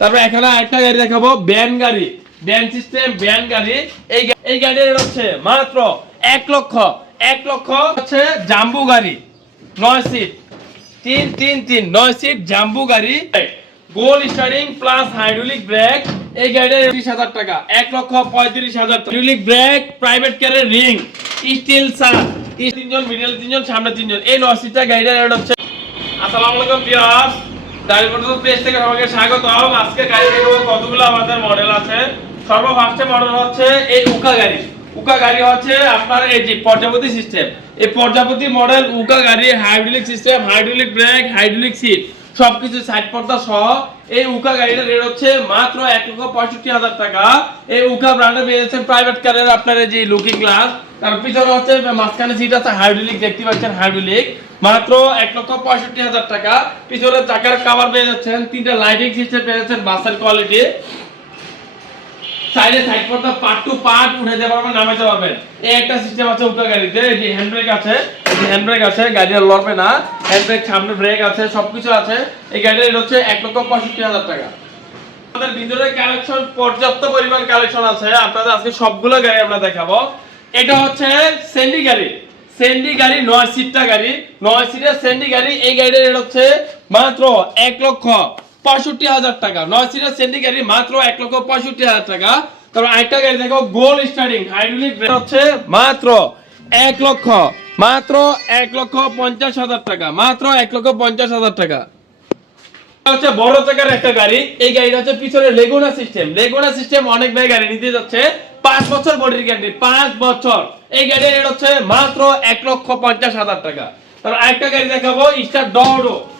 তারপরে এখানে একটা গাড়ি দেখাবো ব্যান গাড়ি। ব্যান সিস্টেম ব্যান গাড়ি। এই এই গাড়ির হচ্ছে মাত্র এক লক্ষ। এক লক্ষ হচ্ছে জাম্বু গাড়ি। নয় সিট। তিন তিন তিন, নয় সিট জাম্বু গাড়ি। গোল স্টারিং প্লাস হাইড্রোলিক ব্রেক এই গাড়ির তিরিশ হাজার টাকা। এক লক্ষ পঁয়ত্রিশ হাজার হাইড্রোলিক ব্রেক প্রাইভেট কারের রিং স্টিল সার তিনজন মিডল তিনজন, সামনে তিনজন। এই নয় সিটটা গাড়ির রেট হচ্ছে আসসালামু আলাইকুম গাড়ি কতগুলো আমাদের মডেল আছে। মডেল হচ্ছে এই উকা গাড়ি। উকা গাড়ি হচ্ছে আপনার এই যে পর্যাপতি সিস্টেম এই পর্যাপতি মডেল উকা গাড়ি hydraulic system hydraulic brake hydraulic seat সবকিছু সাইড পর্দা সহ এই উকা গাড়িটার রেট হচ্ছে মাত্র এক লক্ষ পঁয়ষট্টি হাজার টাকা। এই উকা ব্র্যান্ডে পেয়েছেন প্রাইভেট কারের আপনার যে লুকিং গ্লাস তার পিছনে হচ্ছে মাঝখানে সিট আছে হাইড্রোলিক দেখতে পাচ্ছেন হাইড্রোলিক মাত্র এক লক্ষ পঁয়ষট্টি হাজার টাকা। পিছনে চাকার কাভার পেয়ে যাচ্ছেন, তিনটা লাইটিং সিস্টেম পেয়ে যাচ্ছেন, বাসের কোয়ালিটি সাইডে সাইড পর্দা পার্ট টু পার্ট উঠে যেতে পারবেন নামাইতে পারবেন এই একটা সিস্টেম আছে উল্টো গাড়িতে, এই যে হ্যান্ড ব্রেক আছে হ্যান্ড ব্রেক আছে, গাড়ি আর লড়বে না। হ্যান্ড ব্রেক সামনে ব্রেক আছে, সবকিছু আছে। এই গাড়ির রেট হচ্ছে এক লক্ষ পঁয়ষট্টি হাজার টাকা। আমাদের ভিতরে কালেকশন পর্যাপ্ত পরিমাণ কালেকশন আছে। আপনাদের আজকে সবগুলো গাড়ি আমরা দেখাবো। এটা হচ্ছে সেন্ডি গাড়ি। সেন্ডি গাড়ি, নয় সিটটা গাড়ি। নয় সিটের সেন্ডি গাড়ি, এই গাড়ির রেট হচ্ছে মাত্র এক লক্ষ পঁয়ষট্টি হাজার টাকা। নয় সিটের সেন্ডি গাড়ি মাত্র এক লক্ষ পঁয়ষট্টি হাজার টাকা। তারপর আরেকটা গাড়ি দেখো গোল স্টার্টিং হাইড্রোলিক হচ্ছে মাত্র এক লক্ষ, মাত্র এক লক্ষ পঞ্চাশ হাজার টাকা, মাত্র এক লক্ষ পঞ্চাশ হাজার টাকা। মাত্র এক লক্ষ পঞ্চাশ হাজার টাকা। তারপর আরেকটা গাড়ি দেখাবো স্টার ডোডো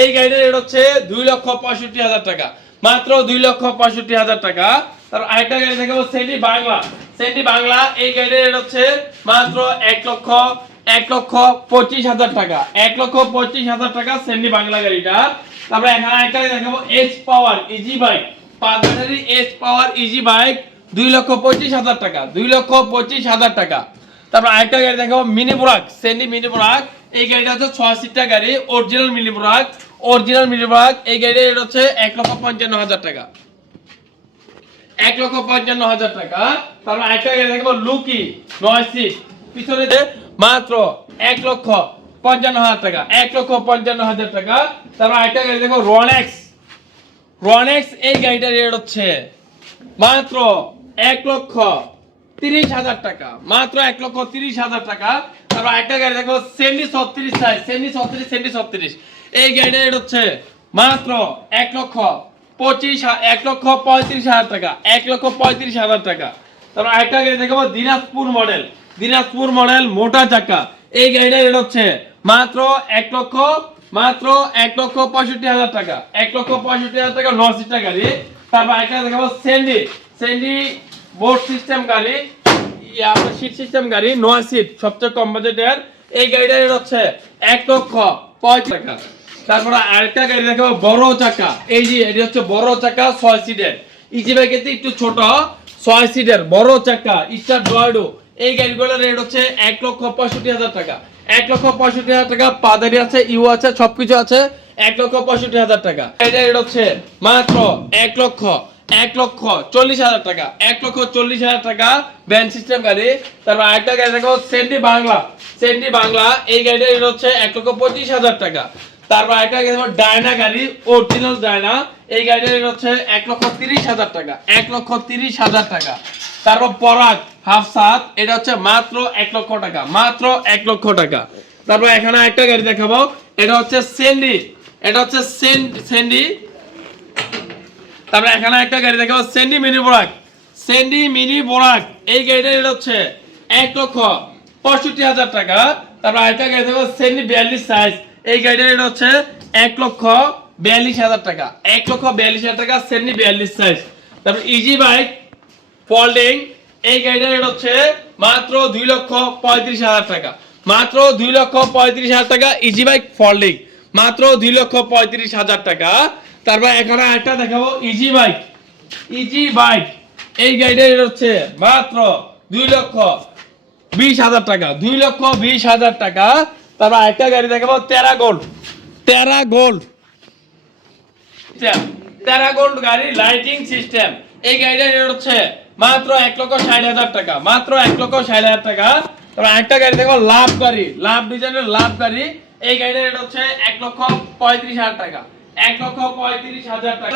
এই গাড়ির রেট হচ্ছে দুই লক্ষ পঁয়ষট্টি হাজার টাকা। মাত্র দুই লক্ষ পঁয়ষট্টি হাজার টাকা। তারপর আরেকটা গাড়ি দেখাবো সেন্টি বাংলা সেন্টি বাংলা এই গাড়ির রেট হচ্ছে মাত্র এক লক্ষ এক লক্ষ পঁচিশ হাজার টাকা। এক লক্ষ পঁচিশ হাজার টাকা সেন্টি বাংলা গাড়িটা। তারপরে এখানে একটা দেখাবো এস পাওয়ার ইজি বাইক পাঁচ battery S power easy bike দুই লক্ষ পঁচিশ হাজার টাকা, দুই লক্ষ পঁচিশ হাজার টাকা। তারপর আরেকটা গাড়ি দেখাবো মিনি বুরাক সেন্ডি মিনি বুরাক এই গাড়িটা হচ্ছে ছয় সিটটা গাড়ি অরিজিনাল মিনি বুরাক অরিজিনাল মিনি বুরাক এই গাড়ির রেট হচ্ছে এক লক্ষ পঞ্চান্ন হাজার টাকা। এক লক্ষ পঞ্চান্ন হাজার টাকা। তারপর আরেকটা গাড়ি দেখাবো লুকি নয় সিট পিছনে মাত্র এক লক্ষ পঞ্চান্ন হাজার টাকা, এক লক্ষ পঞ্চান্ন হাজার টাকা। তারপর আরেকটা গাড়ি দেখো রনেক্স রনেক্স এই গাড়িটার রেট হচ্ছে মাত্র এক লক্ষ তিরিশ হাজার টাকা। মাত্র এক লক্ষ তিরিশ হাজার টাকা। তারপর একটা গাড়ি দেখো সেন্ডি ছত্রিশ সাইজ সেন্ডি ছত্রিশ সেন্ডি ছত্রিশ। এই গাড়িটার রেট হচ্ছে মাত্র এক লক্ষ পঁচিশ, এক লক্ষ পঁয়ত্রিশ হাজার টাকা, এক লক্ষ পঁয়ত্রিশ হাজার টাকা। তারপর আরেকটা গাড়ি দেখাবো দিনাজপুর মডেল দিনাজপুর মডেল মোটা চাকা। এই গাড়িটা রেট হচ্ছে মাত্র এক লক্ষ, মাত্র এক লক্ষ পঁয়ষট্টি হাজার টাকা। এক লক্ষ পঁয়ষট্টি হাজার টাকা ন সিটটা গাড়ি। তারপর একটা দেখাবো সেন্ডি সেন্ডি বোর্ড সিস্টেম গাড়ি আপনার সিট সিস্টেম গাড়ি, নয় সিট সবচেয়ে এই হচ্ছে এক লক্ষ টাকা। তারপরে আরেকটা গাড়ি বড় চাকা। এই যে হচ্ছে বড় চাকা একটু ছোট, ছয় সিটের বড় চাকা, স্টার ডয়েডো এই গাড়িগুলোর রেট হচ্ছে এক লক্ষ পঁয়ষট্টি হাজার টাকা। এক লক্ষ পঁয়ষট্টি হাজার টাকা, পাদারি আছে, ইউ আছে, সবকিছু আছে, এক লক্ষ পঁয়ষট্টি হাজার টাকা। এটা রেট হচ্ছে মাত্র এক লক্ষ। এক লক্ষ চল্লিশ হাজার টাকা। এক লক্ষ চল্লিশ হাজার টাকা ব্যান সিস্টেম গাড়ি। তারপর আরেকটা গাড়ি দেখো সেন্টি বাংলা সেন্টি বাংলা এই গাড়িটা রেট হচ্ছে এক লক্ষ পঁচিশ হাজার টাকা। তারপর একটা গাড়ি দেখো ডায়না গাড়ি অরিজিনাল ডায়না এই গাড়িটা রেট হচ্ছে এক লক্ষ তিরিশ হাজার টাকা। এক লক্ষ তিরিশ হাজার টাকা। তারপর পরাগ হাফ সাত এটা হচ্ছে মাত্র এক লক্ষ টাকা, মাত্র এক লক্ষ টাকা। তারপর এখানে একটা গাড়ি দেখাবো, এটা হচ্ছে সেন্ডি এটা হচ্ছে সেন- সেন্ডি তারপরে এখানে একটা গাড়ি দেখাবো সেন্ডি মিনি বোরাক সেন্ডি মিনি বোরাক এই গাড়িটার রেট হচ্ছে এক লক্ষ পঁয়ষট্টি হাজার টাকা। তারপর আরেকটা গাড়ি দেখাবো সেন্ডি বিয়াল্লিশ সাইজ এই গাড়িটার রেট হচ্ছে এক লক্ষ বিয়াল্লিশ হাজার টাকা। এক লক্ষ বিয়াল্লিশ হাজার টাকা সেমনি বিয়াল্লিশ সাইজ তারপর ইজি বাইক ফোল্ডিং এই গাড়িটার রেট হচ্ছে মাত্র দুই লক্ষ পঁয়ত্রিশ হাজার টাকা। মাত্র দুই লক্ষ পঁয়ত্রিশ হাজার টাকা ইজি বাইক ফোল্ডিং মাত্র দুই লক্ষ পঁয়ত্রিশ হাজার টাকা। তারপর এখানে একটা দেখাবো ইজি বাইক ইজি বাইক এই গাড়িটার হচ্ছে মাত্র দুই লক্ষ বিশ হাজার টাকা, দুই লক্ষ বিশ হাজার টাকা। তারপর একটা গাড়ি দেখাবো তেরা গোল্ড তেরা গোল্ড তেরা গোল্ড গাড়ি লাইটিং সিস্টেম এই গাড়িটার রেট হচ্ছে মাত্র এক লক্ষ ষাট হাজার টাকা, মাত্র এক লক্ষ ষাট হাজার টাকা। তারপর একটা গাড়ি দেখো লাভ গাড়ি। লাভ ডিজাইনের লাভ গাড়ি। এই গাড়িটার হচ্ছে এক লক্ষ পঁয়ত্রিশ হাজার টাকা। এক লক্ষ পঁয়ত্রিশ হাজার টাকা।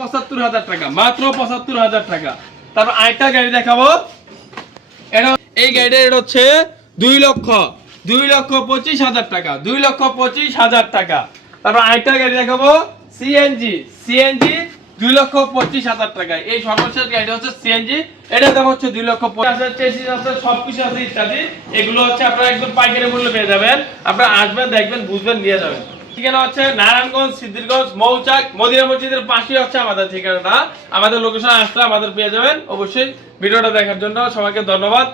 পঁচাত্তর হাজার টাকা, মাত্র পঁচাত্তর হাজার টাকা। তারপর আরেকটা গাড়ি দেখাবো। এই গাড়িটার রেট হচ্ছে দুই লক্ষ দুই লক্ষ পঁচিশ হাজার টাকা, দুই লক্ষ পঁচিশ হাজার টাকা। তারপর আরেকটা গাড়ি দেখাবো। সিএনজি সিএনজি দুই লক্ষ পঁচিশ হাজার টাকা। এই সর্বশেষ গাড়িটা হচ্ছে সিএনজি এটা দাম হচ্ছে দুই লক্ষ পঁচিশ চেসিস আছে, সবকিছু আছে ইত্যাদি। এগুলো হচ্ছে আপনারা একদম পাইকারি মূল্য পেয়ে যাবেন। আপনারা আসবেন, দেখবেন, বুঝবেন, নিয়ে যাবেন। ঠিকানা হচ্ছে নারায়ণগঞ্জ, সিদ্ধিরগঞ্জ, মৌচাক, মদিনা মসজিদের পাশেই হচ্ছে আমাদের ঠিকানাটা। আমাদের লোকেশন আসলে আমাদের পেয়ে যাবেন। অবশ্যই ভিডিওটা দেখার জন্য সবাইকে ধন্যবাদ।